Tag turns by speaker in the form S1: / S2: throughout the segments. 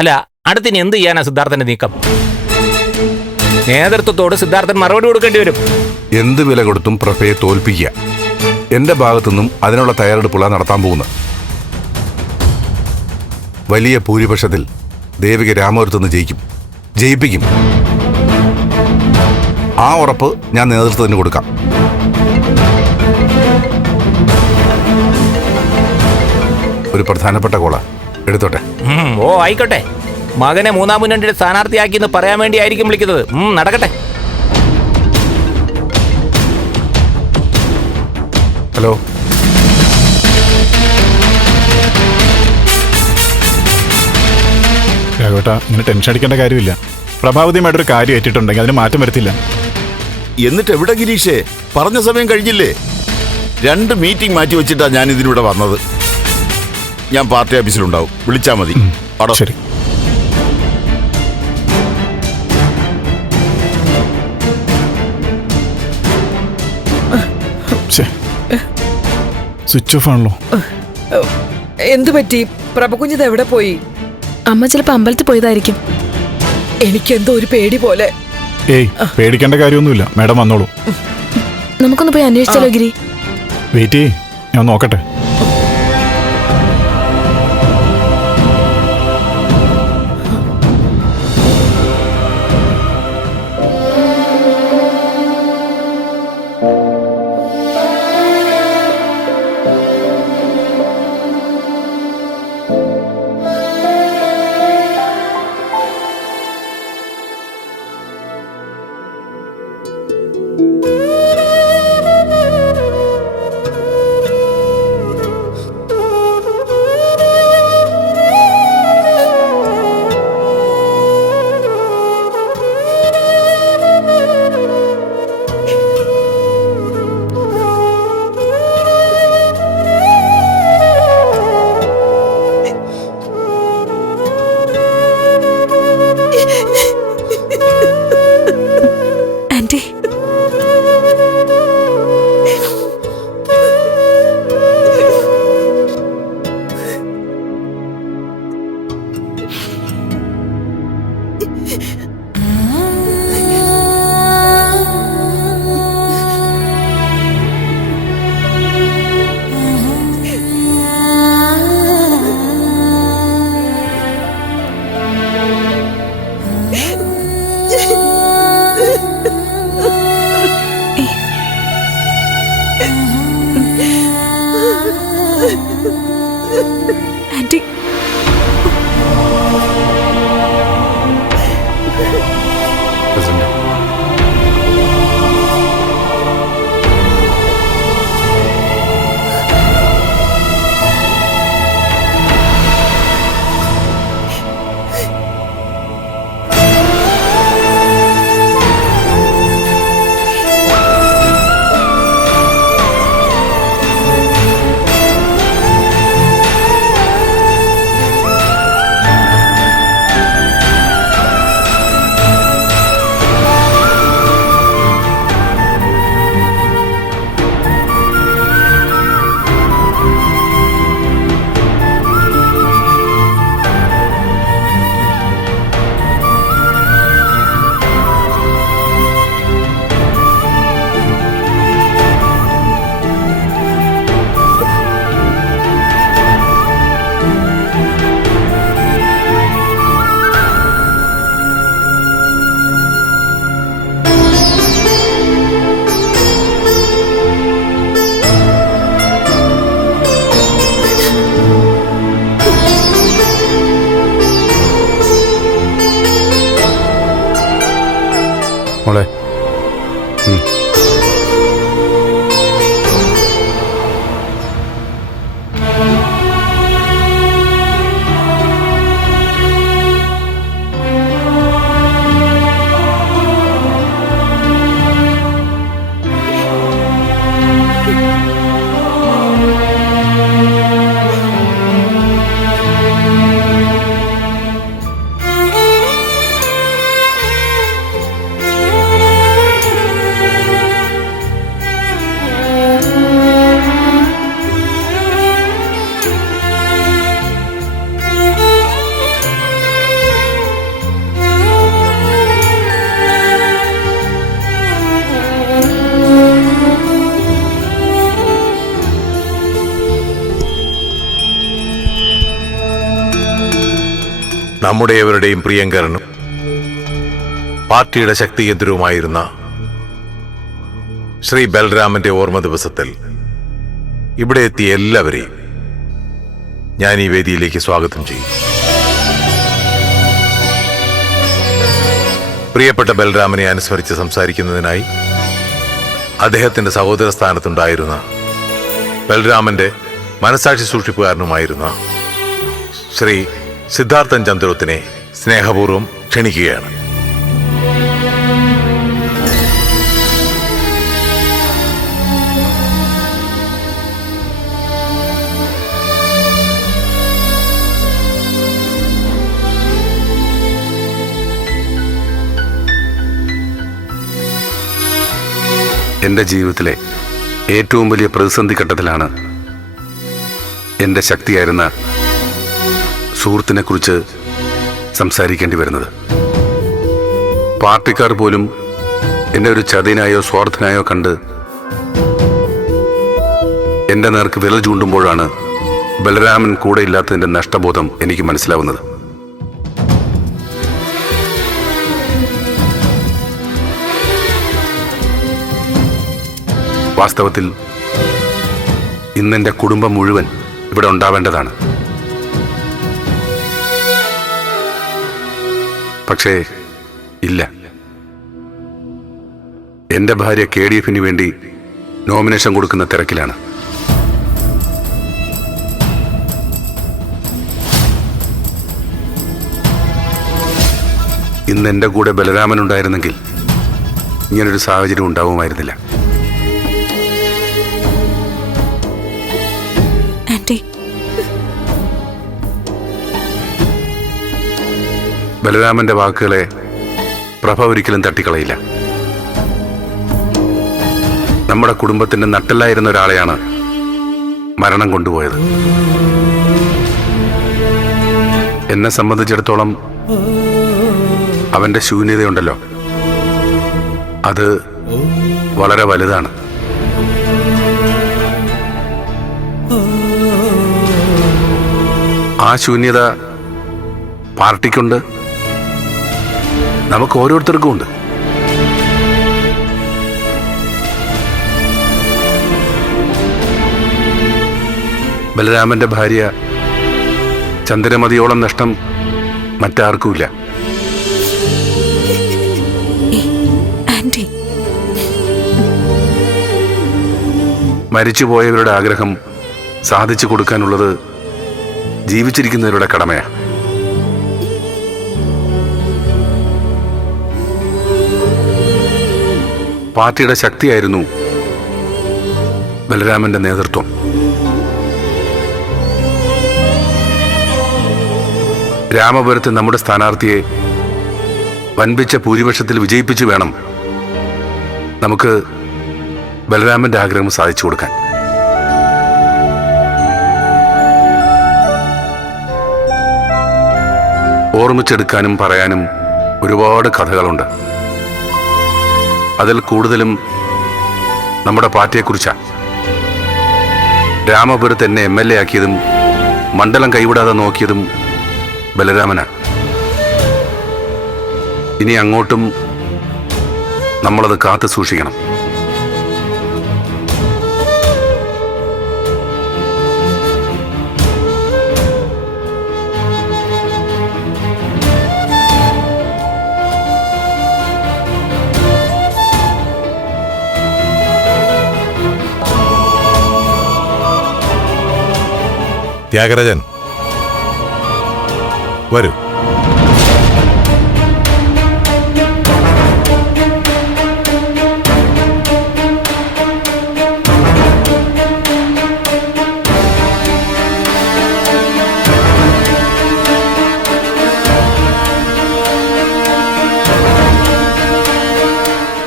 S1: അല്ല അടുത്തിനി എന്ത് ചെയ്യാനാ സിദ്ധാർത്ഥന്റെ നീക്കം? നേതൃത്വത്തോട് സിദ്ധാർത്ഥൻ മറുപടി കൊടുക്കേണ്ടി വരും.
S2: എന്ത് വില കൊടുത്തും പ്രഭയെ തോൽപ്പിക്കുക. എന്റെ ഭാഗത്തുനിന്നും അതിനുള്ള തയ്യാറെടുപ്പുകളാണ് നടത്താൻ പോകുന്നത്. വലിയ ഭൂരിപക്ഷത്തിൽ ദേവിക രാമപുരത്തുനിന്ന് ജയിക്കും. ജയിപ്പിക്കും. ആ ഉറപ്പ് ഞാൻ നേതൃത്വത്തിന് കൊടുക്കാം. ഒരു പ്രധാനപ്പെട്ട കോള എടുത്തോട്ടെ.
S1: ഓ ആയിക്കോട്ടെ. മകനെ മൂന്നാം മുന്നണിയുടെ സ്ഥാനാർത്ഥിയാക്കി എന്ന് പറയാൻ വേണ്ടിയായിരിക്കും വിളിക്കുന്നത്. നടക്കട്ടെ.
S2: ഹലോ.
S3: രാഘവേട്ട ഇങ്ങനെ ടെൻഷൻ അടിക്കേണ്ട കാര്യമില്ല. പ്രഭാവതിയുമായിട്ടൊരു കാര്യം ഏറ്റിട്ടുണ്ടെങ്കിൽ അതിന് മാറ്റം വരുത്തില്ല.
S4: എന്നിട്ട് എവിടെ ഗിരീഷേ? പറഞ്ഞ സമയം കഴിഞ്ഞില്ലേ? രണ്ട് മീറ്റിംഗ് മാറ്റി വെച്ചിട്ടാണ് ഞാൻ ഇതിലൂടെ വന്നത്. ഞാൻ പാർട്ടി ഓഫീസിലുണ്ടാവും. വിളിച്ചാൽ മതി. അടോ
S3: ശരി. സ്വിച്ച് ഓഫ് ആണല്ലോ.
S5: എന്തു പറ്റി? പ്രഭകുഞ്ഞിത് എവിടെ പോയി?
S6: അമ്മ ചിലപ്പോ അമ്പലത്തിൽ പോയതായിരിക്കും.
S5: എനിക്കെന്തോ ഒരു പേടി പോലെ.
S3: ഏയ് പേടിക്കേണ്ട കാര്യമൊന്നുമില്ല. മാഡം വന്നോളൂ.
S6: നമുക്കൊന്ന് പോയി അന്വേഷിച്ചാലോ ഗിരി?
S3: വെയിറ്റ് ചെയ്യേ. ഞാൻ നോക്കട്ടെ.
S7: നമ്മുടെ എവരുടെയും പ്രിയങ്കരനും പാർട്ടിയുടെ ശക്തി കേന്ദ്രവുമായിരുന്ന ശ്രീ ബൽറാമിന്റെ ഓർമ്മ ദിവസത്തിൽ ഇവിടെ എത്തിയ എല്ലാവരെയും ഞാൻ ഈ വേദിയിലേക്ക് സ്വാഗതം ചെയ്യും പ്രിയപ്പെട്ട ബൽറാമിനെ അനുസ്മരിച്ച് സംസാരിക്കുന്നതിനായി അദ്ദേഹത്തിന്റെ സഹോദര സ്ഥാനത്തുണ്ടായിരുന്ന ബൽറാമന്റെ മനസാക്ഷി സൂക്ഷിപ്പുകാരനുമായിരുന്ന ശ്രീ സിദ്ധാർത്ഥൻ ചന്ദ്രോത്തിനെ സ്നേഹപൂർവം ക്ഷണിക്കുകയാണ്.
S8: എന്റെ ജീവിതത്തിലെ ഏറ്റവും വലിയ പ്രതിസന്ധി ഘട്ടത്തിലാണ് എന്റെ ശക്തിയായിരുന്ന സുഹൃത്തിനെ കുറിച്ച് സംസാരിക്കേണ്ടി വരുന്നത്. പാർട്ടിക്കാർ പോലും എന്നെ ഒരു ചതിനായോ സ്വാർത്ഥനായോ കണ്ട് എന്റെ നേർക്ക് വിരൽ ചൂണ്ടുമ്പോഴാണ് ബലരാമൻ കൂടെ ഇല്ലാത്തതിന്റെ നഷ്ടബോധം എനിക്ക് മനസ്സിലാവുന്നത്. വാസ്തവത്തിൽ ഇന്നെന്റെ കുടുംബം മുഴുവൻ ഇവിടെ ഉണ്ടാവേണ്ടതാണ്. പക്ഷേ ഇല്ല. എന്റെ ഭാര്യ കെ ഡി എഫിന് വേണ്ടി നോമിനേഷൻ കൊടുക്കുന്ന തിരക്കിലാണ്. ഇന്ന് എന്റെ കൂടെ ബലരാമൻ ഉണ്ടായിരുന്നെങ്കിൽ ഇങ്ങനൊരു സാഹചര്യം ഉണ്ടാവുമായിരുന്നില്ല. ബലരാമന്റെ വാക്കുകളെ പ്രഭ ഒരിക്കലും തട്ടിക്കളയില്ല. നമ്മുടെ കുടുംബത്തിന്റെ നട്ടല്ലായിരുന്ന ഒരാളെയാണ് മരണം കൊണ്ടുപോയത്. എന്നെ സംബന്ധിച്ചിടത്തോളം അവന്റെ ശൂന്യതയുണ്ടല്ലോ. അത് വളരെ വലുതാണ്. ആ ശൂന്യത പാർട്ടിക്കുണ്ട്. നമുക്ക് ഓരോരുത്തർക്കും ഉണ്ട്. ബലരാമന്റെ ഭാര്യ ചന്ദ്രമതിയോളം നഷ്ടം മറ്റാർക്കുമില്ല. മരിച്ചുപോയവരുടെ ആഗ്രഹം സാധിച്ചു കൊടുക്കാനുള്ളത് ജീവിച്ചിരിക്കുന്നവരുടെ കടമയാണ് പാർട്ടിയുടെ ശക്തിയായിരുന്നു ബലരാമന്റെ നേതൃത്വം. രാമപുരത്ത് നമ്മുടെ സ്ഥാനാർത്ഥിയെ വൻപിച്ച ഭൂരിപക്ഷത്തിൽ വിജയിപ്പിച്ചു വേണം നമുക്ക് ബലരാമന്റെ ആഗ്രഹം സാധിച്ചു കൊടുക്കാൻ. ഓർമ്മിച്ചെടുക്കാനും പറയാനും ഒരുപാട് കഥകളുണ്ട്. അതിൽ കൂടുതലും നമ്മുടെ പാർട്ടിയെക്കുറിച്ചാണ് രാമപുരത്ത് എന്നെ എം എൽ എ ആക്കിയതും മണ്ഡലം കൈവിടാതെ നോക്കിയതും ബലരാമനാണ് ഇനി അങ്ങോട്ടും നമ്മളത് കാത്തു സൂക്ഷിക്കണം.
S7: ത്യാഗരാജൻ. വരൂ.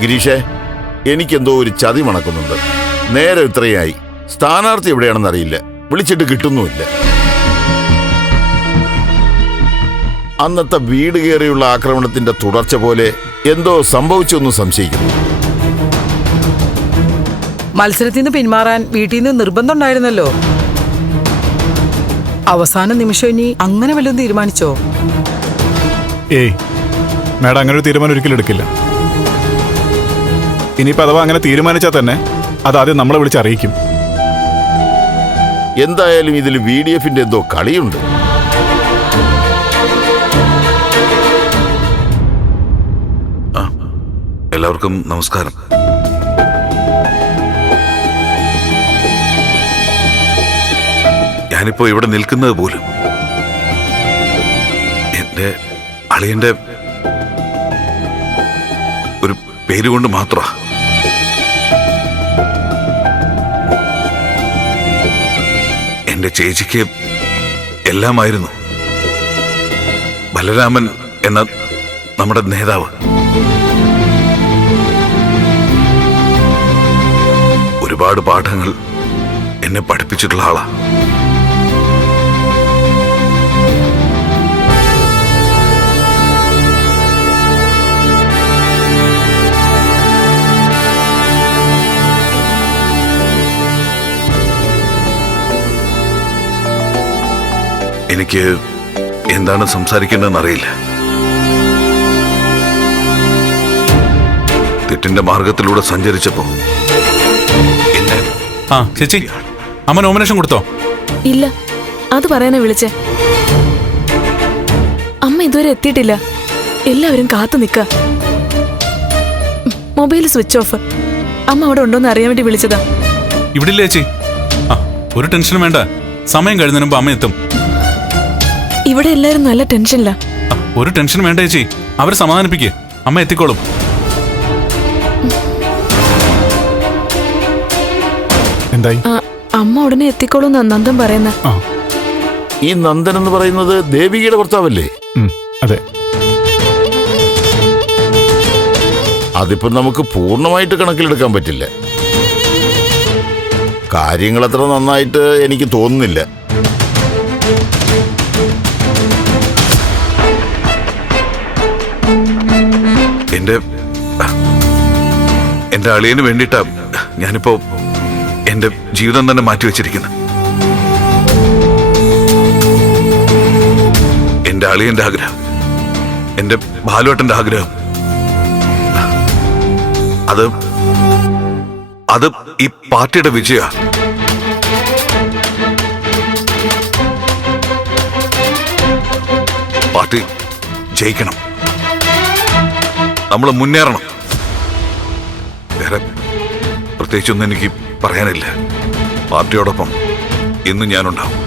S4: ഗിരീഷേ എനിക്കെന്തോ ഒരു ചതി മണക്കുന്നുണ്ട്. നേരെ ഇത്രയായി സ്ഥാനാർത്ഥി എവിടെയാണെന്ന് അറിയില്ല വിളിച്ചിട്ട് കിട്ടുന്നുമില്ല. അന്നത്തെ വീട് കയറിയുള്ള ആക്രമണത്തിന്റെ തുടർച്ച പോലെ എന്തോ സംഭവിച്ചൊന്നും സംശയിക്കുന്നു.
S5: മത്സരത്തിൽ നിന്ന് പിന്മാറാൻ വീട്ടിൽ നിന്ന് നിർബന്ധം ഉണ്ടായിരുന്നല്ലോ. അവസാന നിമിഷം ഇനി അങ്ങനെ വല്ലതും തീരുമാനിച്ചോ?
S3: ഏയ് മാഡം അങ്ങനെ ഒരു തീരുമാനം ഒരിക്കലും എടുക്കില്ല. ഇനിയിപ്പോൾ അഥവാ അങ്ങനെ തീരുമാനിച്ചാൽ തന്നെ അതാദ്യം ആദ്യം നമ്മളെ വിളിച്ച് അറിയിക്കും
S4: എന്തായാലും ഇതിൽ വി ഡി എഫിന്റെ എന്തോ കളിയുണ്ട്.
S9: എല്ലാവർക്കും നമസ്കാരം. ഞാനിപ്പോ ഇവിടെ നിൽക്കുന്നത് പോലും എന്റെ അളിയന്റെ ഒരു പേരുകൊണ്ട് മാത്രമാ. എന്റെ ചേച്ചിക്ക് എല്ലാമായിരുന്നു. ബലരാമൻ എന്ന നമ്മുടെ നേതാവ്. ഒരുപാട് പാഠങ്ങൾ എന്നെ പഠിപ്പിച്ചിട്ടുള്ള ആളാ. എനിക്ക് എന്താണ് സംസാരിക്കേണ്ടതെന്ന് അറിയില്ല തെറ്റിന്റെ മാർഗത്തിലൂടെ സഞ്ചരിച്ചപ്പോ എന്നെ
S10: ആ ചേച്ചി അമ്മ നോമിനേഷൻ കൊടുത്തോ?
S6: ഇല്ല അത് പറയാനാ വിളിച്ചേ. അമ്മ ഇതുവരെ എത്തിയിട്ടില്ല. എല്ലാവരും കാത്തു നിക്ക മൊബൈൽ സ്വിച്ച് ഓഫ്. അമ്മ അവിടെ ഉണ്ടോന്ന് അറിയാൻ വേണ്ടി വിളിച്ചതാ.
S10: ഇവിടെ ചേച്ചി? ആ ഒരു ടെൻഷനും വേണ്ട. സമയം കഴിഞ്ഞതിനുമ്പോ അമ്മ എത്തും.
S6: ഇവിടെ എല്ലാരും നല്ല ടെൻഷനില്ല
S10: ഒരു ടെൻഷൻ വേണ്ട ചേച്ചി. അവരെ സമാധാനിപ്പിക്കുക അമ്മ എത്തിക്കോളും.
S3: എന്തായി?
S6: ആ, അമ്മ ഉടനെ എത്തിക്കോളൂ നന്ദൻ പറയുന്ന.
S3: ആ.
S4: ഈ നന്ദൻ എന്ന് പറയുന്നത് ദേവികയുടെ ഭർത്താവല്ലേ?
S3: ഉം, അതെ.
S4: അതിപ്പോ നമുക്ക് പൂർണമായിട്ട് കണക്കിലെടുക്കാൻ പറ്റില്ല. കാര്യങ്ങൾ അത്ര നന്നായിട്ട് എനിക്ക് തോന്നുന്നില്ല.
S9: എന്റെ എന്റെ അളിയന് വേണ്ടിയിട്ടാ ഞാനിപ്പോ എന്റെ ജീവിതം തന്നെ മാറ്റിവെച്ചിരിക്കുന്നത് എന്റെ അളിയന്റെ ആഗ്രഹം എന്റെ ബാലുവേട്ടന്റെ ആഗ്രഹം. അത് അത് ഈ പാർട്ടിയുടെ വിജയ. പാർട്ടി ജയിക്കണം. നമ്മൾ മുന്നേറണം. പ്രത്യേകിച്ചൊന്നും എനിക്ക് പറയാനില്ല. പാർട്ടിയോടൊപ്പം ഇന്ന് ഞാനുണ്ടാവും.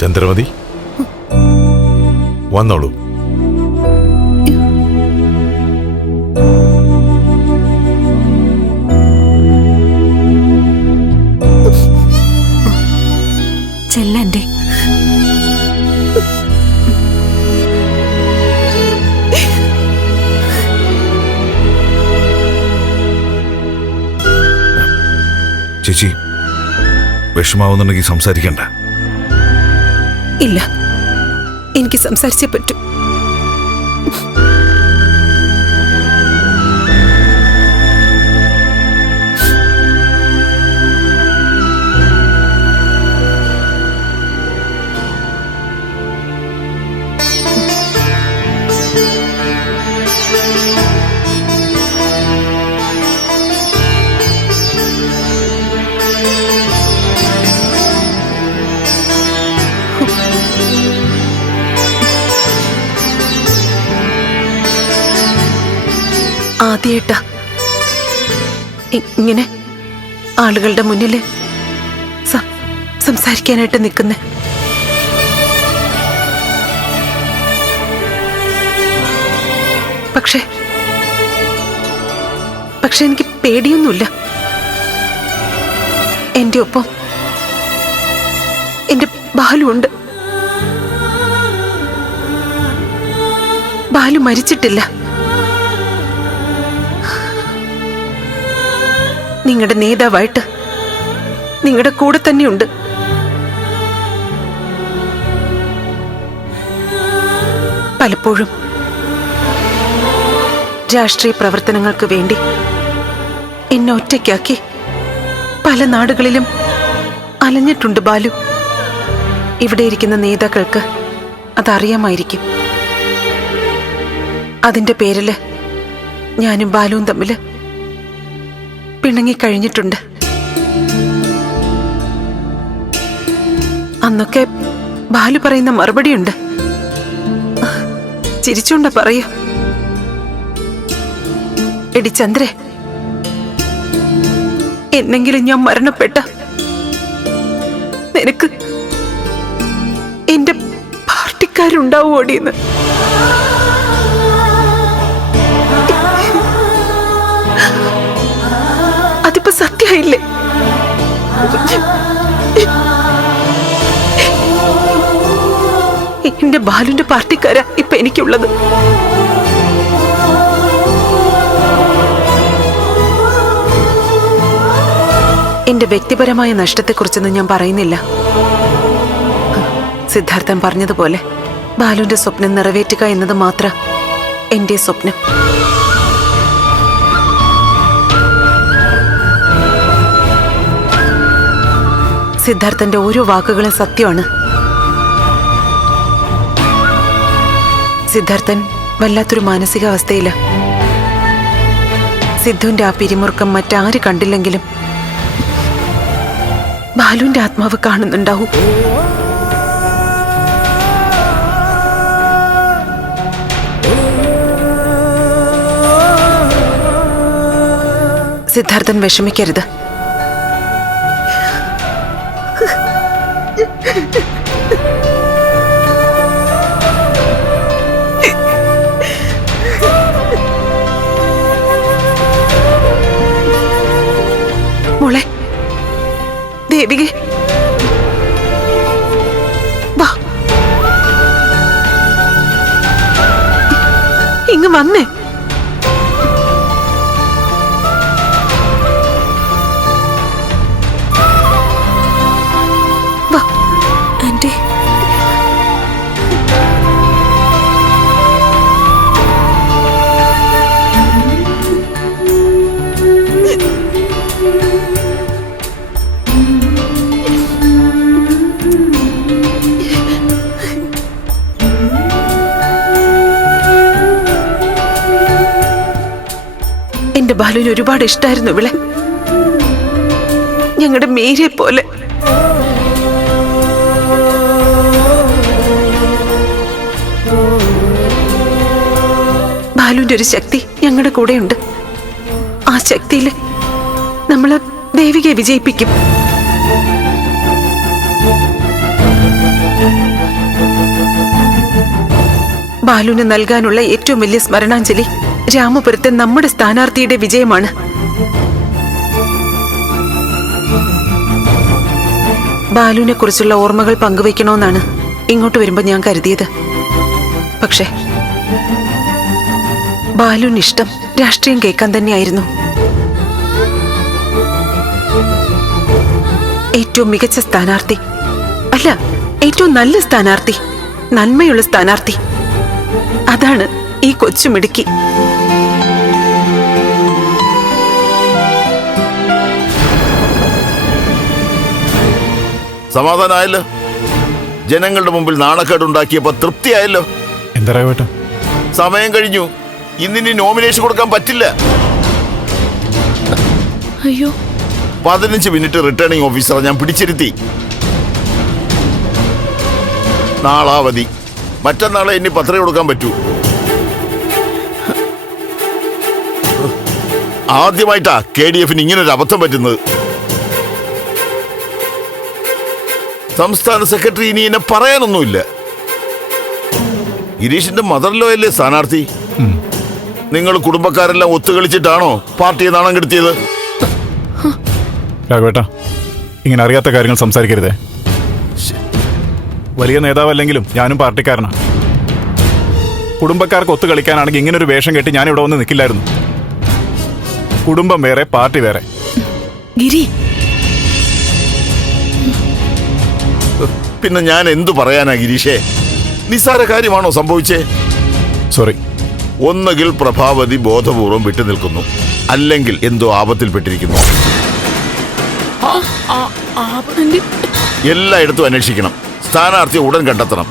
S7: ചന്ദ്രമതി വന്നോളൂ.
S9: ചേച്ചി. വിഷമാവുന്നുണ്ടെങ്കിൽ സംസാരിക്കണ്ട.
S11: ഇല്ല. എനിക്ക് സംസാരിച്ചേ പറ്റൂ. ആദ്യമായിട്ടാ ഇങ്ങനെ ആളുകളുടെ മുന്നിൽ സംസാരിക്കാനായിട്ട് നിൽക്കുന്നേ പക്ഷേ പക്ഷെ എനിക്ക് പേടിയൊന്നുമില്ല. എന്റെ ഒപ്പം എന്റെ ബാലുണ്ട് ബാലു മരിച്ചിട്ടില്ല. നിങ്ങളുടെ നേതാവായിട്ട് നിങ്ങളുടെ കൂടെ തന്നെയുണ്ട്. പലപ്പോഴും രാഷ്ട്രീയ പ്രവർത്തനങ്ങൾക്ക് വേണ്ടി എന്നെ ഒറ്റയ്ക്കാക്കി പല നാടുകളിലും അലഞ്ഞിട്ടുണ്ട് ബാലു. ഇവിടെ ഇരിക്കുന്ന നേതാക്കൾക്ക് അതറിയാമായിരിക്കും. അതിന്റെ പേരിൽ ഞാനും ബാലുവും തമ്മിൽ പിണങ്ങിക്കഴിഞ്ഞിട്ടുണ്ട്. അന്നൊക്കെ ബാലു പറയുന്ന മറുപടിയുണ്ട്. ചിരിച്ചുണ്ട പറയൂ. എടി ചന്ദ്രേ എന്നെങ്കിലും ഞാൻ മരണപ്പെട്ട നിനക്ക് എന്റെ പാർട്ടിക്കാരുണ്ടാവോടിയെന്ന് സത്യായില്ലേ എന്റെ ബാലുന്റെ പാർട്ടിക്കാരാ ഇപ്പൊ എനിക്കുള്ളത്. എന്റെ വ്യക്തിപരമായ നഷ്ടത്തെക്കുറിച്ചൊന്നും ഞാൻ പറയുന്നില്ല. സിദ്ധാർത്ഥൻ പറഞ്ഞതുപോലെ ബാലുന്റെ സ്വപ്നം നിറവേറ്റുക എന്നത് മാത്രം എന്റെ സ്വപ്നം. സിദ്ധാർത്ഥന്റെ ഓരോ വാക്കുകളും സത്യമാണ്. സിദ്ധാർത്ഥൻ വല്ലാത്തൊരു മാനസികാവസ്ഥയില്ല സിദ്ധുവിന്റെ ആ പിരിമുറുക്കം മറ്റാര് കണ്ടില്ലെങ്കിലും ബാലുവിന്റെ ആത്മാവ് കാണുന്നുണ്ടാവും. സിദ്ധാർത്ഥൻ വിഷമിക്കരുത്. മോളെ ദേവികെ വാ. ഇങ്ങ് വന്നേ. ഒരുപാട് ഇഷ്ടായിരുന്നു ഇവളെ ഞങ്ങളുടെ മേരിയെ പോലെ. ബാലുവിന്റെ ഒരു ശക്തി ഞങ്ങളുടെ കൂടെയുണ്ട്. ആ ശക്തിയിൽ നമ്മൾ ദേവികയെ വിജയിപ്പിക്കും. ബാലുവിന് നൽകാനുള്ള ഏറ്റവും വലിയ സ്മരണാഞ്ജലി രാമപുരത്തെ നമ്മുടെ സ്ഥാനാർത്ഥിയുടെ വിജയമാണ്. ബാലുവിനെ കുറിച്ചുള്ള ഓർമ്മകൾ പങ്കുവയ്ക്കണമെന്നാണ് ഇങ്ങോട്ട് വരുമ്പോൾ ഞാൻ കരുതിയത്. പക്ഷേ ബാലുവിന് ഇഷ്ടം രാഷ്ട്രീയം കേൾക്കാൻ തന്നെയായിരുന്നു. ഏറ്റവും മികച്ച സ്ഥാനാർത്ഥി അല്ല ഏറ്റവും നല്ല സ്ഥാനാർത്ഥി നന്മയുള്ള സ്ഥാനാർത്ഥി അതാണ് ഈ കൊച്ചുമിടുക്കി
S4: സമാധാനമായല്ലോ ജനങ്ങളുടെ മുമ്പിൽ നാണക്കേടുണ്ടാക്കിയപ്പോ തൃപ്തിയായല്ലോ.
S3: എന്താ രാഘവേട്ട
S4: സമയം കഴിഞ്ഞു. ഇന്നിനി നോമിനേഷൻ കൊടുക്കാൻ പറ്റില്ല.
S6: അയ്യോ.
S4: പതിനഞ്ച് മിനിറ്റ് റിട്ടേണിംഗ് ഓഫീസറെ ഞാൻ പിടിച്ചിരുത്തി. നാളാവധി. മറ്റന്നാളെ ഇനി പത്രിക കൊടുക്കാൻ പറ്റൂ. ആദ്യമായിട്ടാ കെ ഡി എഫിന് ഇങ്ങനെ ഒരു അബദ്ധം പറ്റുന്നത്. സംസ്ഥാന സെക്രട്ടറി ഇനി എന്നെ പറയാനൊന്നുമില്ല. ഗിരീഷിന്റെ മദർ ലോ അല്ലേ സ്ഥാനാർത്ഥി? നിങ്ങൾ കുടുംബക്കാരെല്ലാം ഒത്തുകളിച്ചിട്ടാണോ പാർട്ടിയെ നാണം കെടുത്തിയത്
S3: രാഘവേട്ട ഇങ്ങനെ അറിയാത്ത കാര്യങ്ങൾ സംസാരിക്കരുതേ. വലിയ നേതാവല്ലെങ്കിലും ഞാനും പാർട്ടിക്കാരനാണ് കുടുംബക്കാർക്ക് ഒത്തു കളിക്കാനാണെങ്കിൽ ഇങ്ങനൊരു വേഷം കെട്ടി ഞാൻ ഇവിടെ വന്ന് നിൽക്കില്ലായിരുന്നു കുടുംബം വേറെ പാർട്ടി വേറെ.
S6: ഗിരി.
S4: പിന്നെ ഞാൻ എന്തു പറയാനാ ഗിരീഷേ? നിസ്സാര കാര്യമാണോ സംഭവിച്ചേ?
S3: സോറി
S4: ഒന്നുകിൽ പ്രഭാവതി ബോധപൂർവം വിട്ടുനിൽക്കുന്നു അല്ലെങ്കിൽ എന്തോ ആപത്തിൽപ്പെട്ടിരിക്കുന്നു. എല്ലായിടത്തും അന്വേഷിക്കണം. സ്ഥാനാർത്ഥിയെ ഉടൻ കണ്ടെത്തണം.